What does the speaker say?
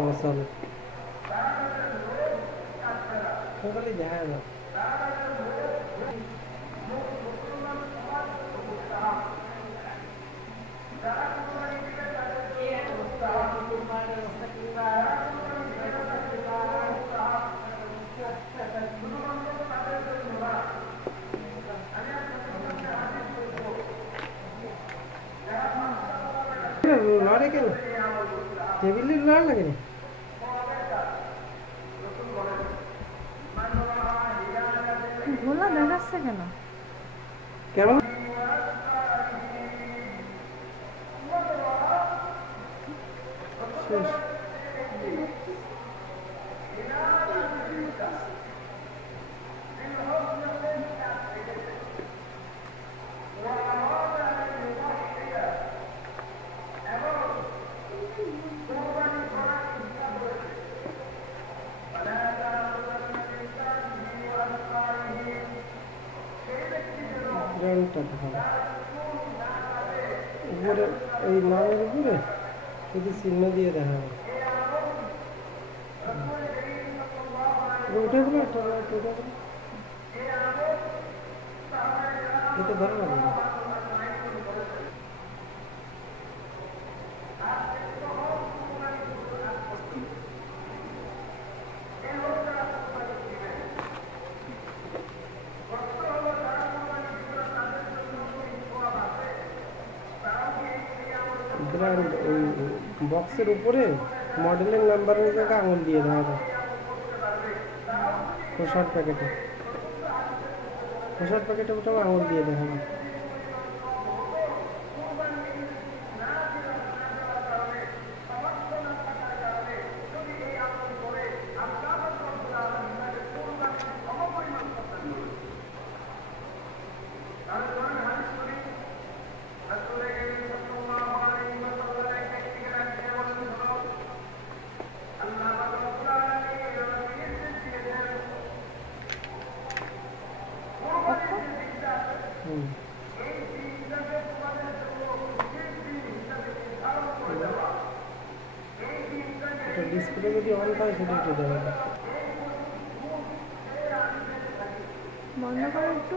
পৌঁছাবে সকালে দেখা যাবে। লড়ে কেন টেবিলে লড় লাগে না ঘোলা দেখাচ্ছে কেন কেমন শেষ গ্রাউন্ডটা দেখাবো উপরে এই নামের উপরে শুধু চিহ্ন দিয়ে দেখাবো উঠে গেলো একটা উঠে গেলো এটা ধরে লাগবে ব্র্যান্ড ওই বক্সের উপরে মডেলের নাম্বারের জায়গায় আঙুল দিয়ে দেওয়া যায় খোসার প্যাকেটে ওটা আঙুল দিয়ে দেওয়া যায় ডিসপ্লে যদি অন থাকে সেটা একটু দেখা বন্ধ করো একটু